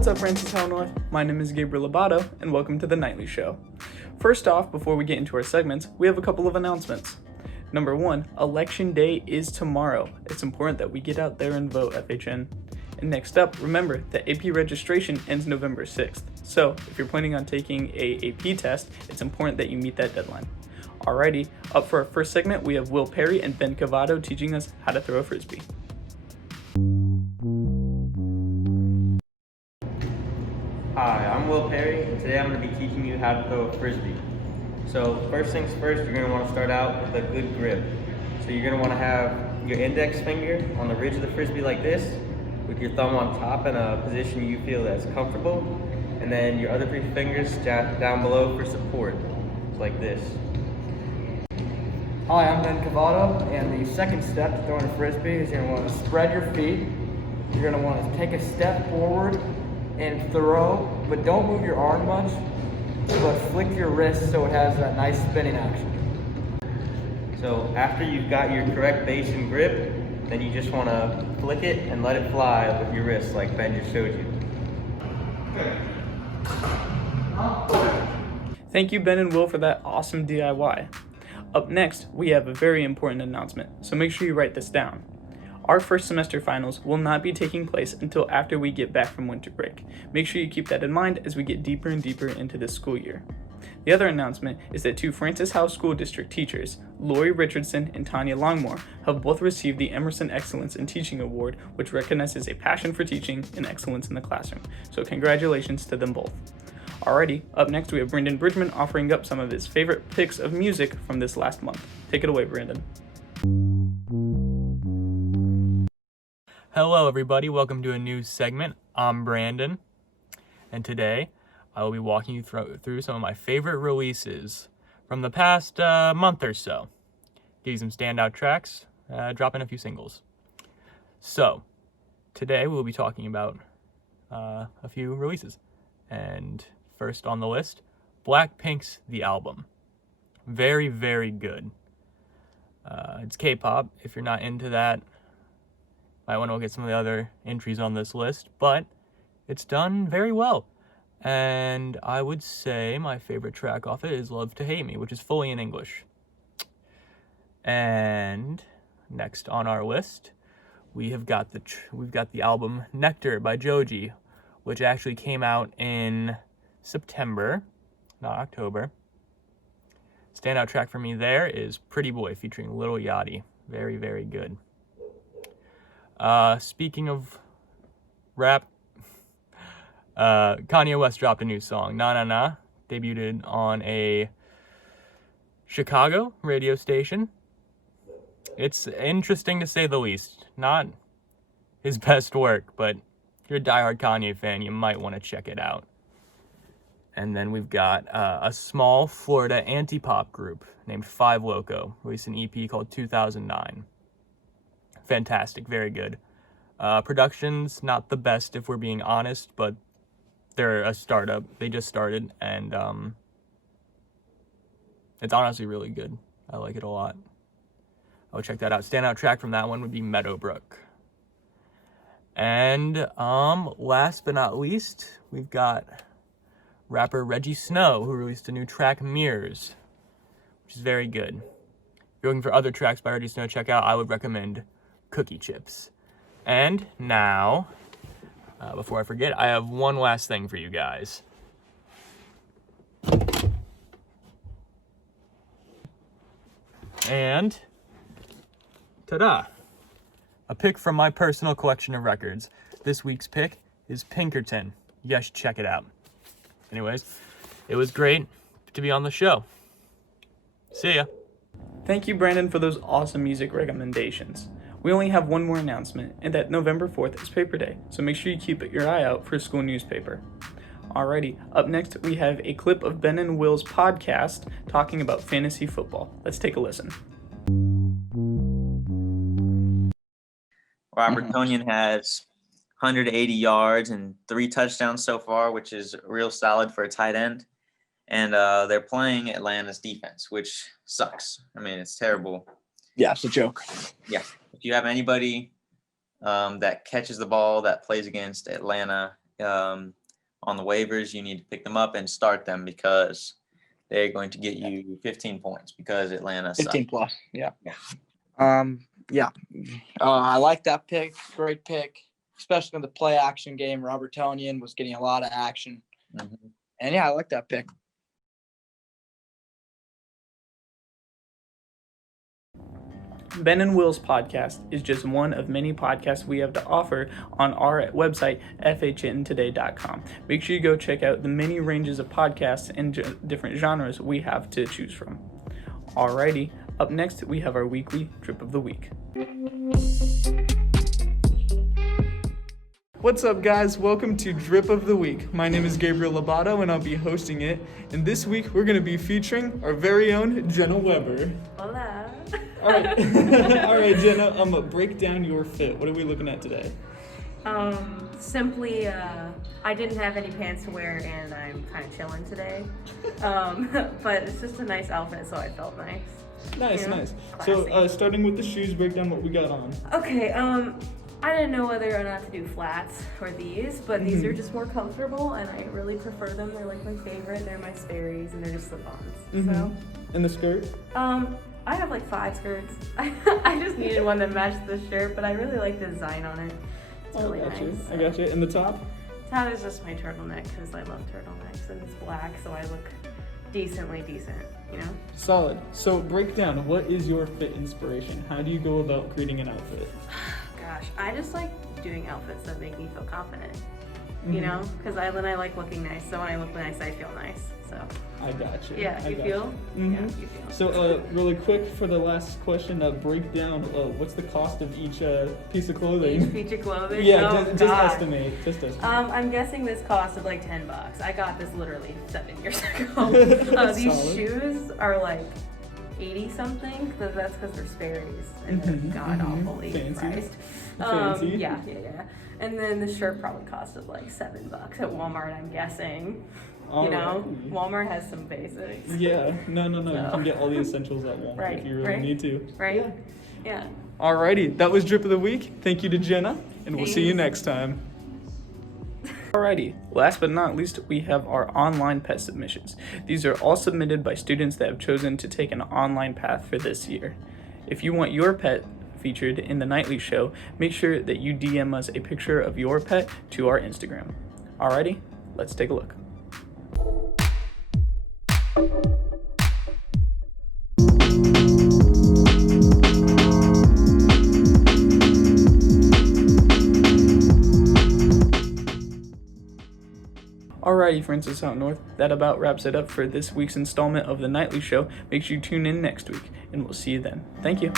What's up, Francis North? My name is Gabriel Lobato, and welcome to the Nightly Show. First off, before we get into our segments, we have a couple of announcements. Number one, Election Day is tomorrow. It's important that we get out there and vote, FHN. And next up, remember that AP registration ends November 6th. So if you're planning on taking a AP test, it's important that you meet that deadline. Alrighty, up for our first segment, we have Will Perry and Ben Covato teaching us how to throw a Frisbee. Hi, I'm Will Perry, and today I'm going to be teaching you how to throw a Frisbee. So first things first, you're going to want to start out with a good grip. So you're going to want to have your index finger on the ridge of the Frisbee like this, with your thumb on top in a position you feel that's comfortable, and then your other three fingers down below for support, like this. Hi, I'm Ben Covato, and the second step to throwing a Frisbee is you're going to want to spread your feet. You're going to want to take a step forward and throw, but don't move your arm much, but flick your wrist so it has that nice spinning action. So after you've got your correct base and grip, then you just want to flick it and let it fly with your wrist like Ben just showed you. Thank you, Ben and Will, for that awesome DIY. Up next, we have a very important announcement, so make sure you write this down. Our first semester finals will not be taking place until after we get back from winter break. Make sure you keep that in mind as we get deeper and deeper into this school year. The other announcement is that two Francis House School District teachers, Lori Richardson and Tanya Longmore, have both received the Emerson Excellence in Teaching Award, which recognizes a passion for teaching and excellence in the classroom. So congratulations to them both. Alrighty, up next we have Bridgeman offering up some of his favorite picks of music from this last month. Take it away, Brandon. Hello everybody, welcome to a new segment. I'm Brandon, and today I will be walking you through some of my favorite releases from the past month or so. Give you some standout tracks, drop in a few singles. So, today we'll be talking about a few releases. And first on the list, Blackpink's The Album. Very, very good. It's K-pop. If you're not into that, might want to look at some of the other entries on this list, but it's done very well. And I would say my favorite track off it is Love to Hate Me, which is fully in English. And next on our list, we've got the album Nectar by Joji, which actually came out in September, not October. Standout track for me there is Pretty Boy featuring Lil Yachty. Very, very good. Speaking of rap, Kanye West dropped a new song, Na Na Na, debuted on a Chicago radio station. It's interesting to say the least. Not his best work, but if you're a diehard Kanye fan, you might want to check it out. And then we've got a small Florida anti-pop group named Five Loco, released an EP called 2009. Fantastic, very good. Production's not the best if we're being honest, but they're a startup. They just started, and it's honestly really good. I like it a lot. I'll check that out. Standout track from that one would be Meadowbrook. And last but not least, we've got rapper Reggie Snow, who released a new track, Mirrors, which is very good. If you're looking for other tracks by Reggie Snow, check out, I would recommend Cookie Chips. And now, before I forget, I have one last thing for you guys. And, ta-da! A pick from my personal collection of records. This week's pick is Pinkerton. You guys should check it out. Anyways, it was great to be on the show. See ya. Thank you, Brandon, for those awesome music recommendations. We only have one more announcement, and that November 4th is Paper Day, so make sure you keep your eye out for a school newspaper. Alrighty, up next we have a clip of Ben and Will's podcast talking about fantasy football. Let's take a listen. Robert Tonyan has 180 yards and 3 touchdowns so far, which is real solid for a tight end. And they're playing Atlanta's defense, which sucks. I mean, it's terrible. Yeah, it's a joke. Yeah. If you have anybody that catches the ball that plays against Atlanta, on the waivers, you need to pick them up and start them because they're going to get you 15 points because Atlanta sucks. 15 plus. Yeah. Yeah. I like that pick. Great pick, especially in the play action game. Robertonian was getting a lot of action. Mm-hmm. And yeah, I like that pick. Ben and Will's podcast is just one of many podcasts we have to offer on our website, FHNtoday.com. Make sure you go check out the many ranges of podcasts and different genres we have to choose from. Alrighty, up next we have our weekly Drip of the Week. What's up, guys? Welcome to Drip of the Week. My name is Gabriel Lobato and I'll be hosting it. And this week we're going to be featuring our very own Jenna Weber. Hola. All right, all right, Jenna. Break down your fit. What are we looking at today? Simply, I didn't have any pants to wear, and I'm kind of chilling today. But it's just a nice outfit, so I felt nice. Nice, You know? nice. Classy. So, starting with the shoes, break down what we got on. Okay. I didn't know whether or not to do flats or these, but these are just more comfortable, and I really prefer them. They're like my favorite. They're my Sperry's, and they're just slip-ons. So, And the skirt? I have like 5 skirts. I just needed one that matched the shirt, but I really like the design on it. It's really nice. I got you. And the top? Top is just my turtleneck because I love turtlenecks, and it's black, so I look decently decent, you know? Solid. So, break down. What is your fit inspiration? How do you go about creating an outfit? Gosh, I just like doing outfits that make me feel confident, you know? Because when I like looking nice, so when I look nice, I feel nice. So I got you. yeah, you feel? Yeah, you feel. So, really quick for the last question, break down what's the cost of each piece of clothing? Each piece of clothing? Yeah, Oh, just God. estimate. Just estimate. I'm guessing this costed like $10. I got this literally 7 years ago. These Solid. shoes are like 80 something. That's because they're Sperry's and they're god awfully Fancy. priced. Fancy. Yeah. And then the shirt probably costed like $7 at Walmart, I'm guessing. You know, Alrighty. Walmart has some basics. Yeah, no. You So. can get all the essentials at Walmart Right, if you really right. need to. Right? Yeah. Alrighty, that was Drip of the Week. Thank you to Jenna, and we'll see you next time. Alrighty, last but not least, we have our online pet submissions. These are all submitted by students that have chosen to take an online path for this year. If you want your pet featured in the nightly show, make sure that you DM us a picture of your pet to our Instagram. Alrighty, let's take a look. Alrighty, Francis out north, that about wraps it up for this week's installment of the Nightly Show. Make sure you tune in next week, and we'll see you then. Thank you.